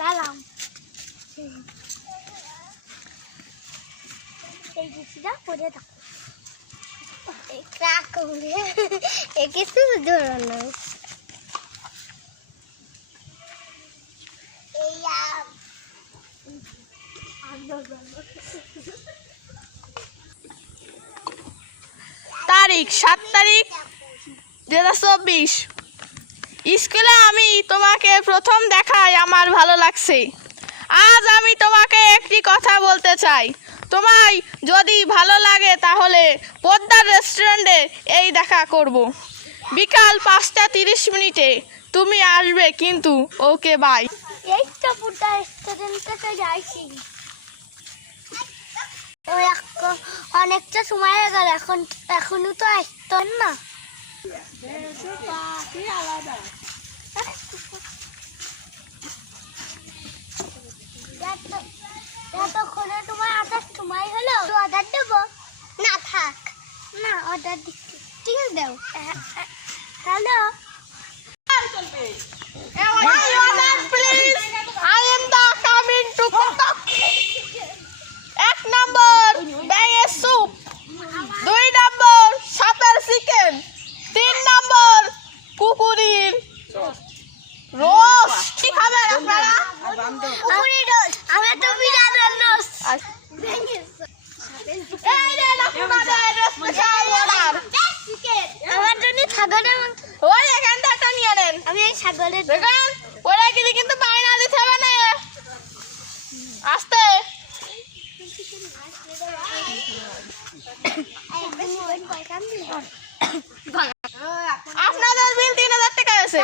দাঁড়াও এই জিনিসটা পরে থাকো ক্রাক করে কিছু ধরো তারিখ 7 তারিখ 2024 স্কুলে আমি তোমাকে প্রথম দেখায় আমার ভালো লাগছে। আজ আমি তোমাকে একটি কথা বলতে চাই। তোমায় যদি ভালো লাগে তাহলে পদ্মার রেস্টুরেন্টে এই দেখা করব বিকাল 5:30 তুমি আসবে কিন্তু। Okay bye. এই তো পদ্মার রেস্টুরেন্টে যাইছি অনেকটা সময় হয়ে গেল এখনো তো আসতেন না আলাদা এতক্ষণে তোমার আসার সময় হলো অর্ডার দেবো না থাক না অর্ডার দিচ্ছি ঠিক আছে দাও হ্যালো আমি এই ছাগলের কিন্তু বাইনা দিতে হবে না আসতে। আপনাদের বিল 3000 টাকা আছে।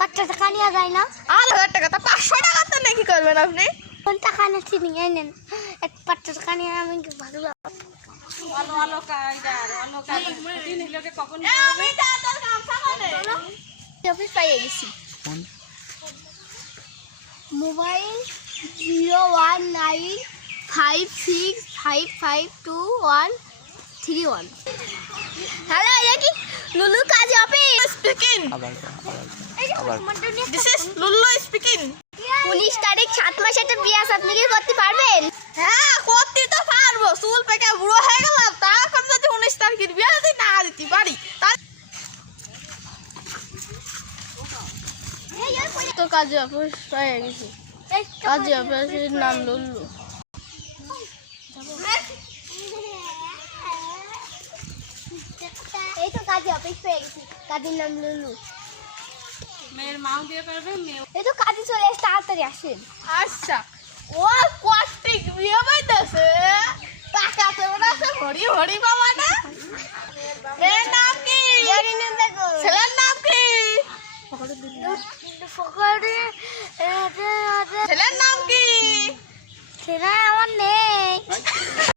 500 টাকা নিয়ে যায় না 8000 টাকা তো 500 টাকা তো নাকি করবেন আপনি? কোন টাকা নিয়ে নিয়ে নেন 500 টাকা নিয়ে আমি ভালো মোবাইল 01956552131। হ্যালো এটা কি লুলু কাজ office speaking. This is Lullu speaking. 19 তারিখ 7 মাসে একটা বিয়ে আছে আপনি কি করতে পারবেন? হ্যাঁ করতে তো পারবো, চুল পেকে বুড়ো হয়ে গেলাম তখন যদি 19 তারিখের বিয়ে যদি না দিতে পারি তো কাজ অফিস হয়ে গেছে। কাজ অফিসের নাম লুল্লু। এই তো কাজে অফিস পেয়ে গেছি কাজের নাম লুলু। মেয়ের মাও দিয়ে করবে মেয়ে। এই তো কাজে চলে এসে তাড়াতাড়ি আসেন। আচ্ছা ও কষ্টিক বিয়ে পাইতেছে টাকা তো ওরা সব হরি হরি বাবা না। মেয়ের নাম কি? ছেলের নাম কি? ছেলের নাম কি? ছেলে আমার নেই।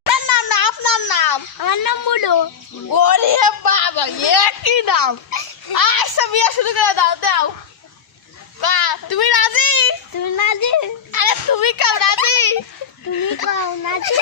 ছেলের নাম না আপনার নাম? আমার নাম মুলু। ওরে বাবা কি নাম। আচ্ছা বিয়ে শুরু করে দাও দাও। তুমি রাজি? তুমি নাজি? আরে তুমি কাও রাজি? তুমি কাও নাজি?